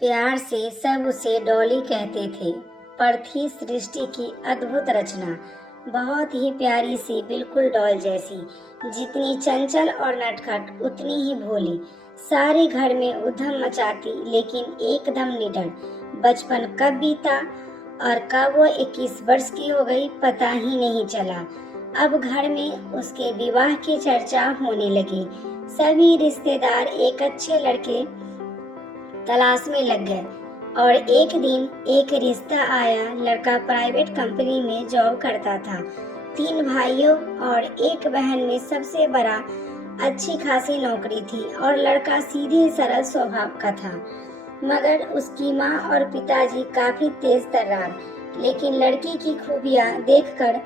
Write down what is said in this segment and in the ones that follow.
प्यार से सब उसे डॉली कहते थे, पर थी सृष्टि की अद्भुत रचना। बहुत ही प्यारी सी, बिल्कुल डॉल जैसी। जितनी चंचल और नटखट उतनी ही भोली। सारे घर में उधम मचाती, लेकिन एकदम निडर। बचपन कब बीता और कब वो 21 वर्ष की हो गई पता ही नहीं चला। अब घर में उसके विवाह की चर्चा होने लगी। सभी रिश्तेदार एक अच्छे लड़के तलाश में लग गए और एक दिन एक रिश्ता आया। लड़का प्राइवेट कंपनी में जॉब करता था। 3 भाइयों और एक बहन में सबसे बड़ा अच्छी खासी नौकरी थी और लड़का सीधे सरल स्वभाव का था। मगर उसकी माँ और पिताजी काफी तेज तर्रार, लेकिन लड़की की खूबियाँ देखकर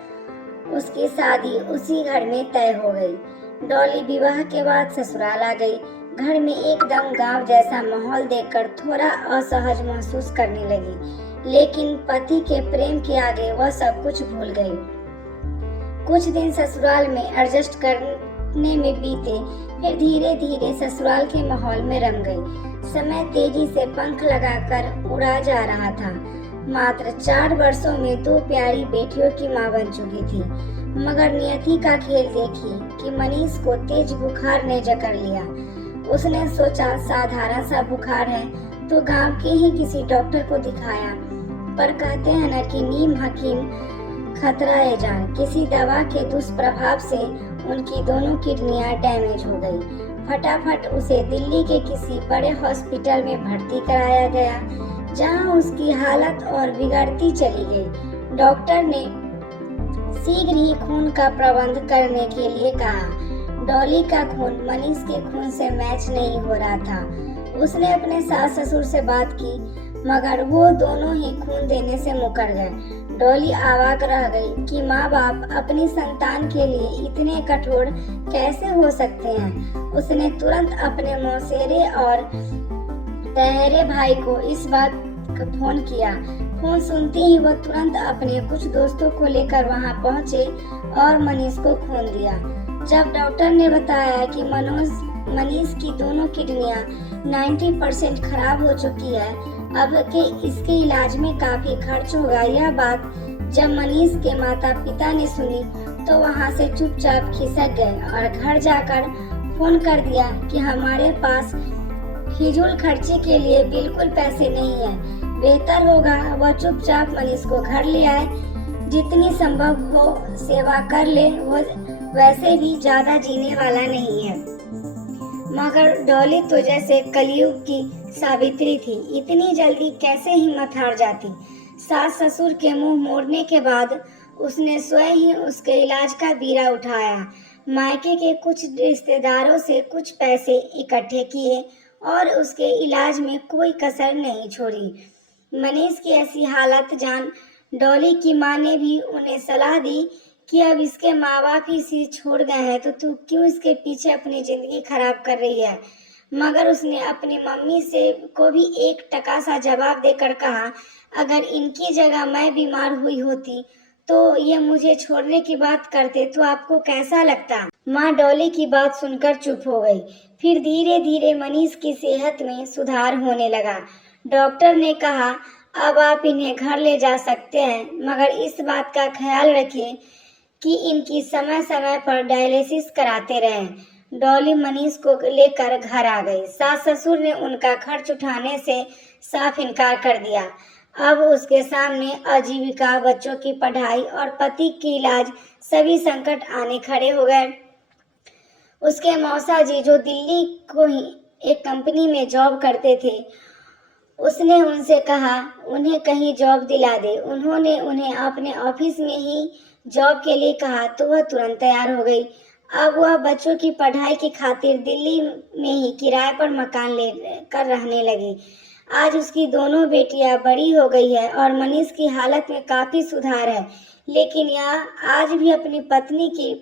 उसकी शादी उसी घर में तय हो गई। डॉली विवाह के बाद ससुराल आ गई। घर में एकदम गांव जैसा माहौल देखकर थोड़ा असहज महसूस करने लगी, लेकिन पति के प्रेम के आगे वह सब कुछ भूल गई। कुछ दिन ससुराल में एडजस्ट करने में बीते, फिर धीरे धीरे ससुराल के माहौल में रम गई। समय तेजी से पंख लगाकर उड़ा जा रहा था। मात्र 4 वर्षों में 2 प्यारी बेटियों की मां बन चुकी थी। मगर नियति का खेल देखी कि मनीष को तेज बुखार ने जकड़ लिया। उसने सोचा साधारण सा बुखार है तो गांव के ही किसी डॉक्टर को दिखाया, पर कहते हैं न कि नीम हकीम खतरा है जान। किसी दवा के दुष्प्रभाव से उनकी दोनों किडनियां डैमेज हो गई। फटाफट उसे दिल्ली के किसी बड़े हॉस्पिटल में भर्ती कराया गया, जहां उसकी हालत और बिगड़ती चली गई। डॉक्टर ने शीघ्र ही खून का प्रबंध करने के लिए कहा। डॉली का खून मनीष के खून से मैच नहीं हो रहा था। उसने अपने सास ससुर से बात की, मगर वो दोनों ही खून देने से मुकर गए। डॉली अवाक रह गई कि माँ बाप अपनी संतान के लिए इतने कठोर कैसे हो सकते हैं। उसने तुरंत अपने मौसेरे और तहेरे भाई को इस बात का फोन किया। फोन सुनते ही वो तुरंत अपने कुछ दोस्तों को लेकर वहां पहुंचे और मनीष को खून दिया। जब डॉक्टर ने बताया कि मनीष की दोनों किडनियां 90% खराब हो चुकी है, अब के इसके इलाज में काफी खर्च होगा, यह बात जब मनीष के माता पिता ने सुनी तो वहां से चुपचाप खिसक गए और घर जाकर फोन कर दिया कि हमारे पास फिजूल खर्चे के लिए बिल्कुल पैसे नहीं है। बेहतर होगा वह चुपचाप मनीष को घर ले आए, जितनी संभव हो सेवा कर ले, वो वैसे भी ज्यादा जीने वाला नहीं है। मगर डॉली तो जैसे कलयुग की सावित्री थी, इतनी जल्दी कैसे हिम्मत हार जाती। सास ससुर के मुंह मोड़ने के बाद उसने स्वयं ही उसके इलाज का बीड़ा उठाया। मायके के कुछ रिश्तेदारों से कुछ पैसे इकट्ठे किए और उसके इलाज में कोई कसर नहीं छोड़ी। मनीष की ऐसी हालत जान डॉली की माँ ने भी उन्हें सलाह दी कि अब इसके माँ बाप ही इसे छोड़ गए हैं तो तू क्यों इसके पीछे अपनी जिंदगी खराब कर रही है। मगर उसने अपनी मम्मी से को भी 1 टका सा जवाब देकर कहा, अगर इनकी जगह मैं बीमार हुई होती तो ये मुझे छोड़ने की बात करते तो आपको कैसा लगता। माँ डॉली की बात सुनकर चुप हो गई। फिर धीरे धीरे मनीष की सेहत में सुधार होने लगा। डॉक्टर ने कहा, अब आप इन्हें घर ले जा सकते हैं, मगर इस बात का ख्याल रखिए कि इनकी समय समय पर डायलिसिस कराते रहें। डॉली मनीष को लेकर घर आ गई। सास ससुर ने उनका खर्च उठाने से साफ इनकार कर दिया। अब उसके सामने आजीविका, बच्चों की पढ़ाई और पति की इलाज, सभी संकट आने खड़े हो गए। उसके मौसा जी जो दिल्ली को ही एक कंपनी में जॉब करते थे, उसने उनसे कहा उन्हें कहीं जॉब दिला दे। उन्होंने उन्हें अपने ऑफिस में ही जॉब के लिए कहा तो वह तुरंत तैयार हो गई। अब वह बच्चों की पढ़ाई की खातिर दिल्ली में ही किराए पर मकान ले कर रहने लगी। आज उसकी दोनों बेटियां बड़ी हो गई है और मनीष की हालत में काफी सुधार है, लेकिन यह आज भी अपनी पत्नी की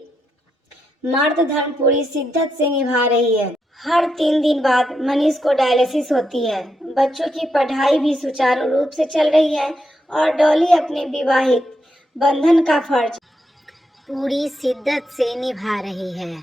मर्द धर्म पूरी शिद्दत से निभा रही है। हर 3 दिन बाद मनीष को डायलिसिस होती है। बच्चों की पढ़ाई भी सुचारू रूप से चल रही है और डॉली अपने विवाहित बंधन का फर्ज पूरी शिद्दत से निभा रही है।